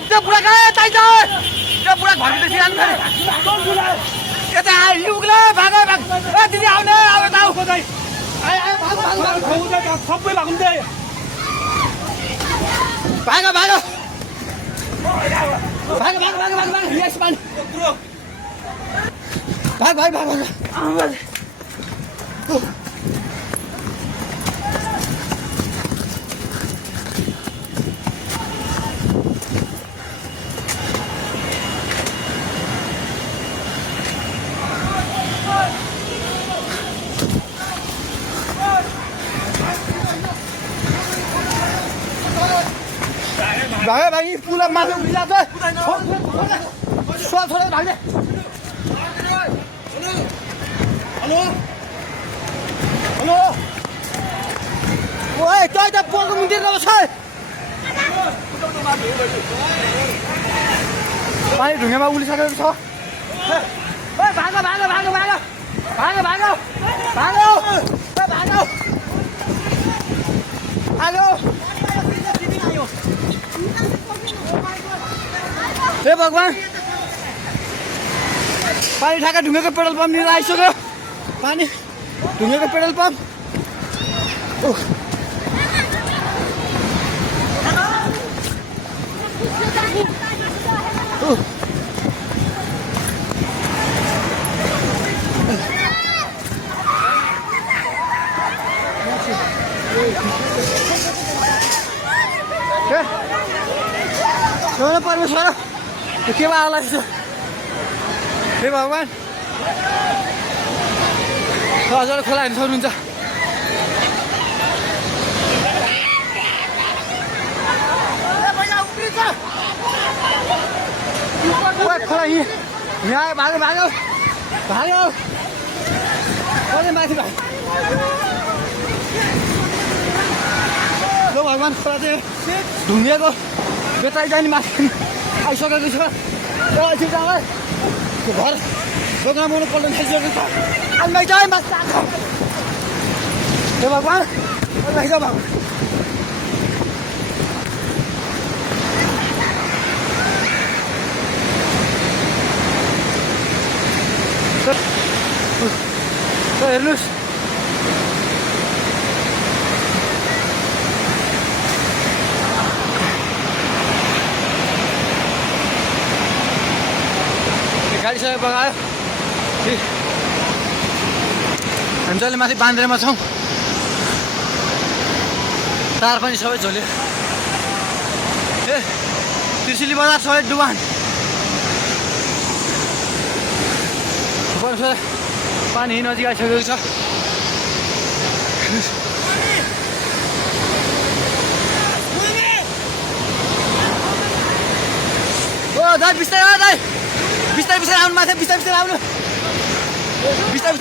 त्यो बुढा कहाँ ताइ त्यो बुढा घरभित्र सिरान यता युगले भाग दिदी आउने अब सबै भागौँ दे भाग यस मान भाग भाइ पुला माथि उभिला त छोडे भाग्ने हेलो ओए तै त पोको मुन्तिर नबस पानी ढुङ्गामा उलिसकेको छ भागो हे भगवान पानी ठाका ढुङ्गेको पेट्रोल पम्प लिएर आइसक्यो पानी ढुङ्गेको पेट्रोल पम्प परमेश्वर के आला हे भगवान हजुर खोला हेर्नु सक्नुहुन्छ खोला यहाँ भाग्यो माथि भाइ भगवान खोला चाहिँ ढुङ्गेको बेताइ जाने माथि आइसकेको छ त्यो घर दोकानबाट पल्ट खाइसकेको छ अन्नाइ जाए माथि हे भगवान भगवान हेर्नुहोस् गाडी सबै बगायो हामी जहिले माथि बान्द्रेमा छौँ तार पनि सबै झोल्यो ए त्रिशुली बजार सबै डुबान पानी नजिक आइसकेको छ ओ दाइ बिस्तारै बिस्तारै आउनु माथि बिस्तारै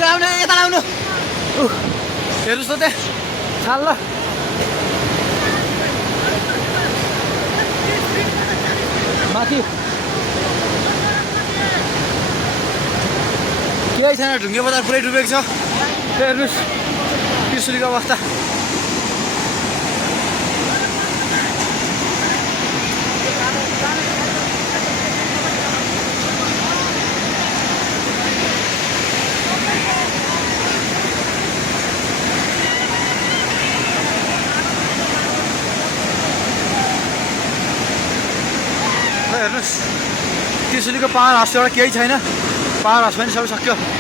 आउनु यता आउनु हेर्नुहोस् त त्यहाँ छाल ल माथि केही छैन ढुङ्गे बजार पुरै डुबेको छ हेर्नुहोस् त्रिशुलीको अवस्था हेर्नुहोस् त्रिशुलीको पावर हाउस एउटा केही छैन पावर हाउस पनि सबै सक्यो